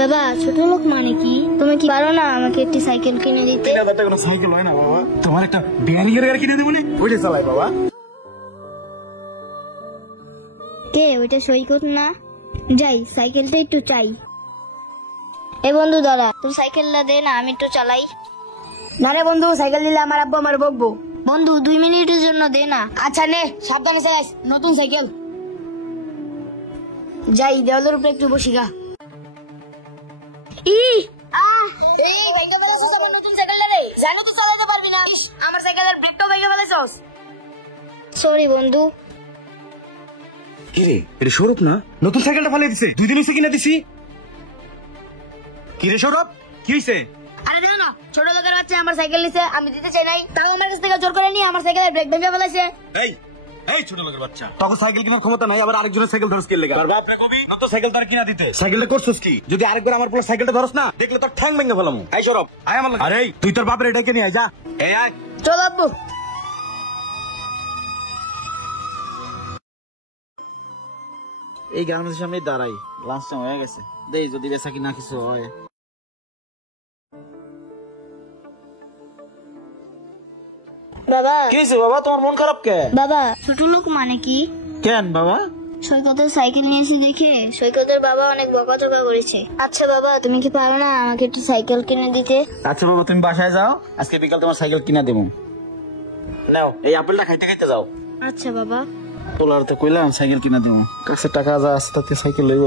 বাবা ছোট লোক মানে কি? তুমি কি পারো না আমাকে একটি সাইকেল কিনে দিতে? 3000 টাকা কোনো সাইকেল হয় না বাবা, তোমার একটা বিয়ারিং এর কিনে দেবো না, ওইটা চালাই বাবা। কে ওইটা সৈকত না? যাই সাইকেলটা একটু চাই। এ বন্ধু দাঁড়া, তুই সাইকেলটা দে না, আমি একটু চালাই। না রে বন্ধু, সাইকেল দিলে আমার আব্বু আমার বকবো। বন্ধু 2 মিনিটের জন্য দে না। আচ্ছা নে, সাবধানে চালাইস, নতুন সাইকেল। যাই দেওয়ালের উপরে একটু বসি গা। আমার সাইকেলের ব্রেকটাও ভেঙে ফেলেছস। সরি বন্ধু। কি রে, এটা সৌরভ না? নতুন সাইকেলটা ফেলে দিছে, 2 দিন হইছে কিনে দিছি। কি রে সৌরভ, কি হইছে? আরে দেখো না, ছোট লোকের বাচ্চা আমার সাইকেল নিছে, আমি দিতে চাই নাই, তাও আমার কাছ থেকে জোর করে নিয়ে আমার সাইকেলের ব্রেক ভেঙে ফেলেছে। এই এই ছোট লোকের বাচ্চা, তখন সাইকেল কেনার ক্ষমতা নাই, আবার আরেকজনের সাইকেল ধরস কেলে লাগা? আর বাপ রে কবি নতুন সাইকেল তার কিনা দিতে, সাইকেলটা করছস কি? যদি আরেকবার আমার পুরো সাইকেলটা ধরস না, দেখলে তোর ঠ্যাং ভেঙে ফেলামু। এই সৌরভ, আয় আমার লাগে। আরে তুই তোর বাপের এটাকে নিয়ে আয়, যা। এই আয়। চল আব্বু। এই গার্মেন্টসের সামনে দাঁড়াই, লাঞ্চ টাইম হয়ে গেছে, দেই যদি বেচা কিনা কিছু হয়। বাবা কি হইছে বাবা, তোমার মন খারাপ কে? বাবা ছোট লোক মানে কি? কেন বাবা? সৈকতের সাইকেল নিয়েছি দেখে সৈকতের বাবা অনেক বকাঝকা করেছে। আচ্ছা বাবা, তুমি কি পারো না আমাকে একটু সাইকেল কিনে দিতে? আচ্ছা বাবা, তুমি বাসায় যাও, আজকে বিকাল তোমার সাইকেল কিনা দেবো। নাও এই আপেলটা খাইতে খাইতে যাও। আচ্ছা বাবা। তোলার তো কইলাম সাইকেল কিনা দেবো, কাছে টাকা যা আছে তাতে সাইকেল লইব।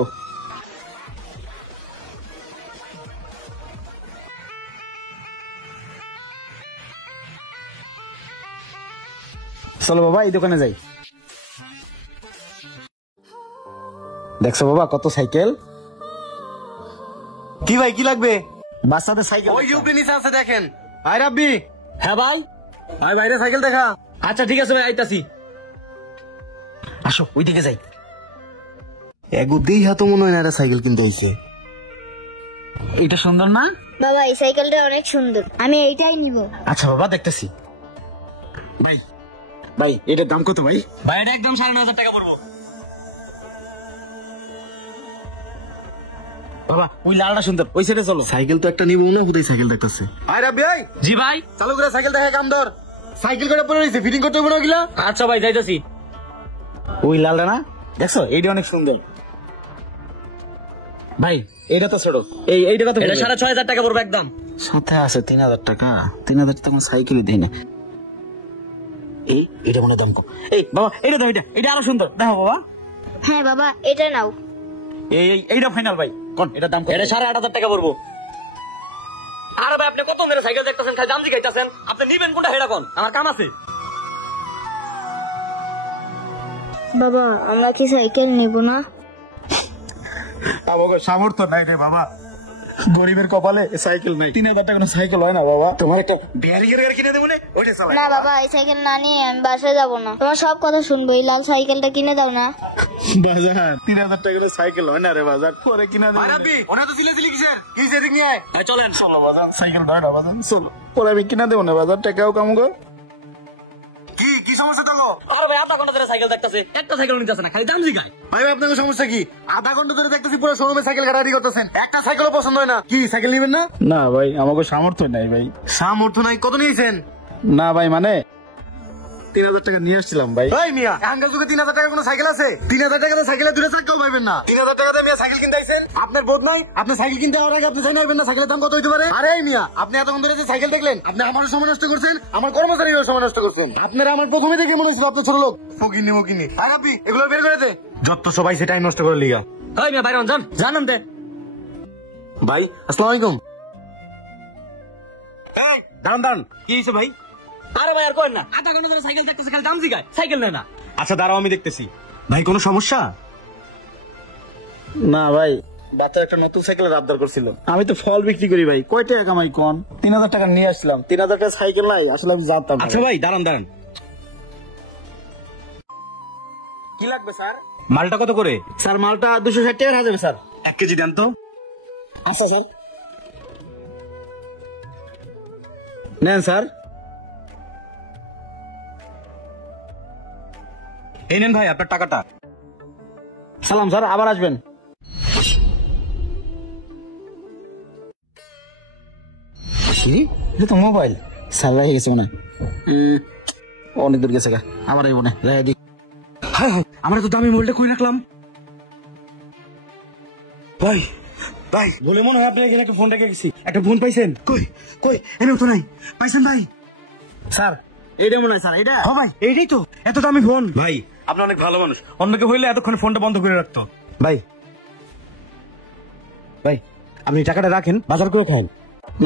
চলো বাবা, এই দোকানে যাই। দেখছো বাবা কত সাইকেল। কি ভাই, কি লাগবে? বাচ্চাদের সাইকেল ওই ইউপি নিচে আছে, দেখেন। ভাই রাব্বি। হ্যাঁ ভাই, ভাই বাইরে সাইকেল দেখা। আচ্ছা ঠিক আছে ভাই, আইতাছি। আসো ওই দিকে যাই। এগো দেই হাতো মনে হয় না এরা সাইকেল কিনতে আইছে। এটা সুন্দর না বাবা? এই সাইকেলটা অনেক সুন্দর, আমি এইটাই নিব। আচ্ছা বাবা, দেখতেছি। ভাই ভাই এটার দাম কত ভাই? ভাই এটা একদম 9500 টাকা পড়বো। বাবা ওই লালটা সুন্দর, ওই সাইডে চলো। সাইকেল তো একটা নিবো না, কোথায় সাইকেল দেখতেছে। আয় রাব্বি ভাই। জি ভাই। চালু করে সাইকেল দেখে কাম ধর। সাইকেল করে পড়ে রইছে, ফিটিং করতে হবে না গিলা। আচ্ছা ভাই, যাইতাছি। ওই লালটা না, দেখছো এইটা অনেক সুন্দর। ভাই এটা তো ছোট, এইটা কত? এটা 6500 টাকা পড়বে একদম। সাথে আছে 3000 টাকা। 3000 টাকা কোনো সাইকেলই দেই না। এটা মনে দাম কম। এই বাবা এটা দাও, এটা আরো সুন্দর, দেখো বাবা। হ্যাঁ বাবা, এটা নাও। এইটা ফাইনাল ভাই, কোন এটা দাম? এটা 8500 টাকা পড়বো। আরে ভাই আপনি কত ধরে সাইকেল দেখতেছেন, খালি দাম জিগাইতাছেন। আপনি নিবেন কোনটা হেডা কোন? আমার কাম আছে। বাবা আমরা কি সাইকেল নেব না? আমাকে সামর্থ্য নাই রে বাবা, গরিবের কপালে সাইকেল নাই। 3000 টাকা সাইকেল হয় না বাবা। তোমার একটা ব্যারিয়ার কিনে দেবো না, ওইটা চালাই। না বাবা, এই সাইকেল না নিয়ে আমি বাসায় যাবো না। তোমার সব কথা শুনবো, এই লাল সাইকেলটা কিনে দাও না। বাজার 3000 টাকা সাইকেল হয় না রে বাজার, পরে কিনা দেবো। আরাবি ওনা তো সিলে সিলি কিসের কি সেটিং নিয়ে আয়। চলেন চলো বাজার, সাইকেল ধরে না বাজার, চলো পরে আমি কিনা দেবো না বাজার, টাকাও কাম গো। কি সমস্যা তোর? আরে ভাই আধা ঘন্টা ধরে সাইকেল দেখতেছে, একটা সাইকেল নিতেছে না, খালি দাম জিগায়। ভাই আপনার সমস্যা কি? আধা ঘন্টা ধরে দেখতেছি পুরো শোরুমে সাইকেল কাটাকাটি করতেছেন, একটা সাইকেলও পছন্দ হয় না। কি সাইকেল নেবেন না? না ভাই আমাকে সামর্থ্য নাই ভাই। সামর্থ্য নাই? কত নিয়েছেন? না ভাই মানে 3000 টাকা নিয়ে আসছিলাম ভাই। ভাই মিয়া এখনকার যুগে 3000 টাকা কোনো সাইকেল আছে? 3000 টাকা সাইকেলে দূরে চাকাও পাইবেন না। 3000 টাকা দিয়ে সাইকেল কিনতে আইছেন? আপনার বোধ নাই? আপনি সাইকেল কিনতে হওয়ার আগে আপনি জানেন না সাইকেলের দাম কত হইতে পারে? আরে মিয়া আপনি এতক্ষণ ধরে যে সাইকেল দেখলেন, আপনি আমারও সময় নষ্ট করছেন, আমার কর্মচারীরও সময় নষ্ট করছেন। আপনারা আমার প্রথমে দেখে মনে হয়েছিল আপনি ছোট লোক। ফকিনি মকিনি। আর আপনি এগুলো বের করে দে, যত সবাই সে টাইম নষ্ট করে লিগা। হাই মিয়া বাইরে যান, জানান দে। ভাই আসসালামু আলাইকুম। এই দাঁড়ান, কি হয়েছে ভাই? আরে ভাই আর করেন না, আধা ঘন্টা ধরে সাইকেল দেখতেছে, খালি দাম জিগায়, সাইকেল নেয় না। আচ্ছা দাঁড়াও আমি দেখতেছি। ভাই কোনো সমস্যা? না ভাই, বাচ্চার একটা নতুন সাইকেলের আবদার করছিল। আমি তো ফল বিক্রি করি ভাই, কয় টাকা কামাই কোন? 3000 টাকা নিয়ে আসলাম। 3000 টাকা সাইকেল নাই, আসলে আমি জানতাম। আচ্ছা ভাই দাঁড়ান। কি লাগবে স্যার? মালটা কত করে? স্যার মালটা 260 টাকা হাজার স্যার। 1 কেজি দেন তো। আচ্ছা স্যার নেন স্যার। এই নেন ভাই আপনার টাকাটা। সালাম স্যার, আবার আসবেন। এটা তো মোবাইল স্যার রেখে গেছে মনে অনেক দূর গেছে আমার এই মনে রেখে দিই। আমরা তো দামি মোবাইলটা কই রাখলাম ভাই ভাই বলে মনে হয় আপনি এখানে একটা ফোন রেখে গেছি একটা ফোন পাইছেন কই কই এনেও তো নাই পাইছেন ভাই স্যার এইটা মনে হয় স্যার এইটা হ্যাঁ ভাই এইটাই তো এত দামি ফোন ভাই আপনি অনেক ভালো মানুষ অন্যকে হইলে এতক্ষণ ফোনটা বন্ধ করে রাখতো ভাই ভাই আপনি টাকাটা রাখেন বাজার করে খান।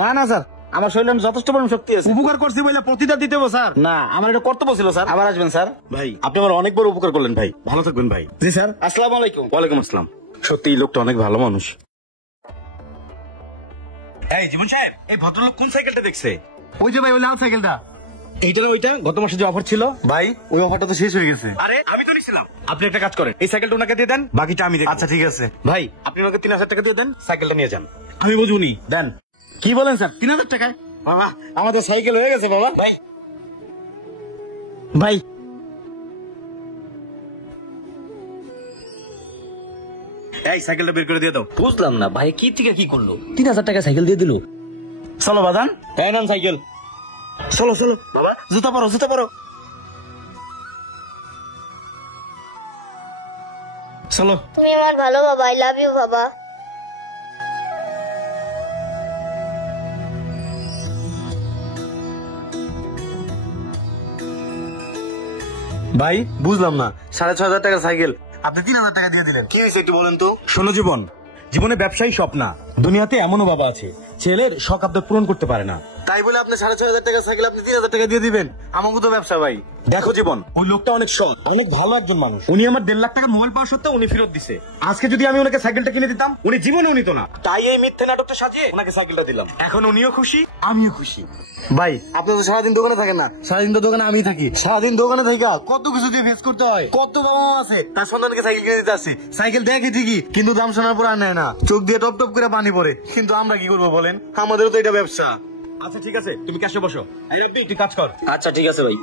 না না স্যার আমার শরীরে যথেষ্ট পরিমাণ শক্তি আছে। উপকার করছি বলে প্রতিদান দিতে হবে স্যার। না আমার এটা কর্তব্য ছিল স্যার। আবার আসবেন স্যার। ভাই আপনি আমার অনেক বড় উপকার করলেন ভাই ভালো থাকবেন ভাই। জি স্যার আসসালামু আলাইকুম। ওয়ালাইকুম আসসালাম। সত্যি এই লোকটা অনেক ভালো মানুষ। এই জীবন সাহেব এই ভদ্রলোক কোন সাইকেলটা দেখছে? ওই যে ভাই ওই লাল সাইকেলটা। এইটা না ওইটা গত মাসে যে অফার ছিল ভাই ওই অফারটা তো শেষ হয়ে গেছে। আরে আমি তো নিছিলাম। আপনি একটা কাজ করেন এই সাইকেলটা ওনাকে দিয়ে দেন বাকিটা আমি দেখব। আচ্ছা ঠিক আছে ভাই আপনি ওনাকে 3000 টাকা দিয়ে দেন সাইকেলটা নিয়ে যান আমি বুঝুনি দেন। কি বলেন স্যার 3000 টাকায়? বাবা আমাদের সাইকেল হয়ে গেছে বাবা। ভাই ভাই এই সাইকেলটা বের করে দিয়ে দাও। বুঝলাম না ভাই কি থেকে কি করলো 3000 টাকা সাইকেল দিয়ে দিল। চলো বাদান এই নেন সাইকেল। চলো চলো বাবা জুতা পরো জুতা পরো। চলো। তুমি আমার ভালো বাবা, আই লাভ ইউ বাবা। ভাই বুঝলাম না 6500 টাকা সাইকেল আপনি 3000 টাকা দিয়ে দিলেন কি হয়েছে একটু বলেন তো। শোনো জীবন জীবনে ব্যবসায়ী স্বপ্ন দুনিয়াতে এমনও বাবা আছে ছেলের শখ আবদার পূরণ করতে পারে না তাই বলে আপনি 6500 টাকা সাইকেল আপনি 3000 টাকা দিয়ে দিবেন? আমাকে তো ব্যবসা ভাই। দেখো জীবন ওই লোকটা অনেক সৎ অনেক ভালো একজন মানুষ। উনি আমার 1.5 লাখ টাকা মোবাইল পাওয়া সত্ত্বেও উনি ফেরত দিছে। আজকে যদি আমি ওনাকে সাইকেলটা কিনে দিতাম উনি জীবনেও নিত না। তাই এই মিথ্যে নাটকটা সাজিয়ে ওনাকে সাইকেলটা দিলাম। এখন উনিও খুশি আমিও খুশি। ভাই আপনি তো সারাদিন দোকানে থাকেন না, সারাদিন তো দোকানে আমি থাকি। সারাদিন দোকানে থাকা কত কিছু দিয়ে ফেস করতে হয়, কত বাবা মা আছে তার সন্তানকে সাইকেল কিনে দিতে আসছি। সাইকেল দেখে ঠিকই কিন্তু দাম শোনার পর আর নেয় না, চোখ দিয়ে টপ টপ করে পানি পড়ে। কিন্তু আমরা কি করবো বলেন, আমাদেরও তো এটা ব্যবসা। আচ্ছা ঠিক আছে তুমি ক্যাশে বসো। এই রব্বি তুই কাজ কর। আচ্ছা ঠিক আছে ভাই।